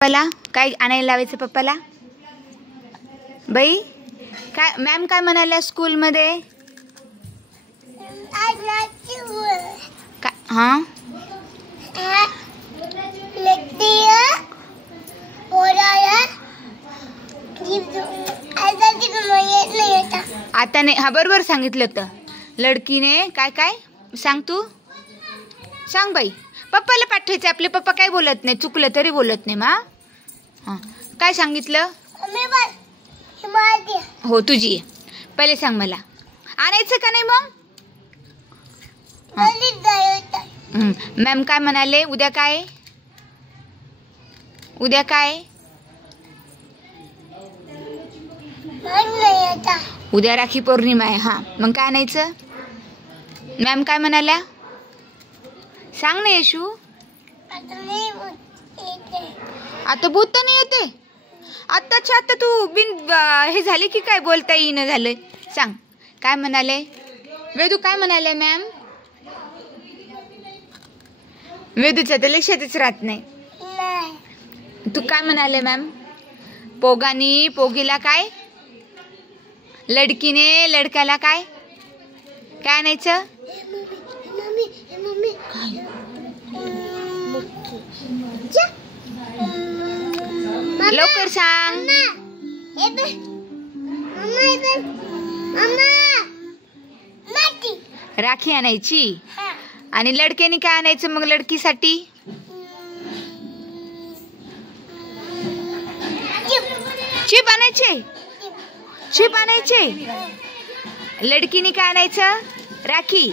पप्पाला काय आणायला लावायचं पप्पाला? बाई काय मॅम काय म्हणाल्या स्कूल मध्ये? हां आता नाही. हा बरोबर सांगितलं तर लडकीने काय काय सांग तू सांग बाई. पप्पाला पाठवायचं. आपले पप्पा काय बोलत नाही, चुकलं तरी बोलत नाही. मा हां काय सांगितलं? हो तुझी पहिले सांग मला आणायचं का नाही मग? मॅम काय म्हणाले? उद्या काय? उद्या काय? उद्या राखी पौर्णिमा आहे. हां मग काय आणायचं? मॅम काय म्हणाल्या सांग ना येशू. आता भूत तर नाही येते. आत्ताच्या आता तू बिन हे झाले की काय बोलता येईन झालंय. सांग काय म्हणाले? वेदू काय म्हणाले मॅम? वेदूच्या तर लक्षातच राहत नाही. तू काय म्हणाले मॅम? पोगानी पोगीला काय? लडकीने लडक्याला काय? काय आणायचं? लवकर सांग. राखी आणायची. आणि लडक्याने काय आणायचं मग लडकीसाठी? चिप आणायचे. चिप आणायचे. लडकीने काय आणायचं? राखी.